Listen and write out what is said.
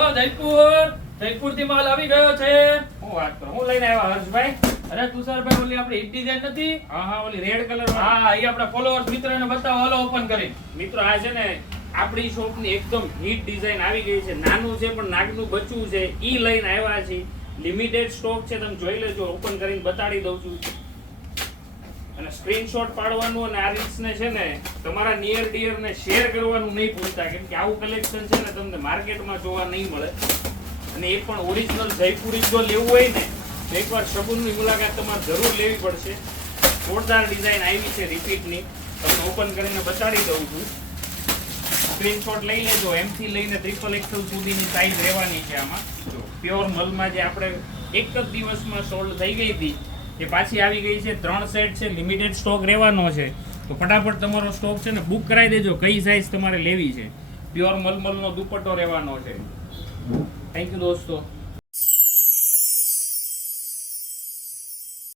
Hello Jaipur થી માલ આવી ગયો છે. હું વાત કરું, હું લઈને આવ્યા હર્ષભાઈ? અરે તુષારભાઈ ઓલી આપણી હિટ ડિઝાઇન નથી? હા ઓલી રેડ કલર હા એ આપણા ફોલોઅર્સ મિત્રને બતાવો, હાલો ઓપન કરી. મિત્રો આ છે ને આપણી શોપની એકદમ હિટ ડિઝાઇન આવી ગઈ છે. નાનું છે પણ નાગનું બચ્ચું છે, ઈ લઈને આવ્યા છે. લિમિટેડ સ્ટોક છે, તમે જોઈ લેજો. ઓપન કરીને બતાડી દઉં છું. અને સ્ક્રીનશોટ પાડવાનું અને આ રીલ્સને છે ને તમારા નિયર ડિયર ને શેર કરવાનું નહીં ભૂલતા, કેમ કે આવું કલેક્શન છે ને તમને માર્કેટમાં જોવા નહીં મળે. અને એ પણ ઓરિજિનલ જયપુરી જો લેવું હોય ને તો એકવાર શગુનની મુલાકાત તમારે જરૂર લેવી પડશે. જોરદાર ડિઝાઇન આવી છે રિપીટની, તમને ઓપન કરીને બતાડી દઉં છું. સ્ક્રીનશોટ લઈ લેજો. M થી લઈને XXL સુધીની સાઈઝ રહેવાની છે આમાં. જો પ્યોર મલમાં જે આપણે એક જ દિવસમાં સોલ્ડ થઈ ગઈ હતી એ પાછી આવી ગઈ છે. 3 સેટ છે, લિમિટેડ સ્ટોક રહેવાનો છે. તો ફટાફટ તમારો સ્ટોક છે ને બુક કરાવી દેજો. કઈ સાઈઝ તમારે લેવી છે. પ્યોર મલમલનો દુપટ્ટો રહેવાનો છે. થેન્ક યુ દોસ્તો.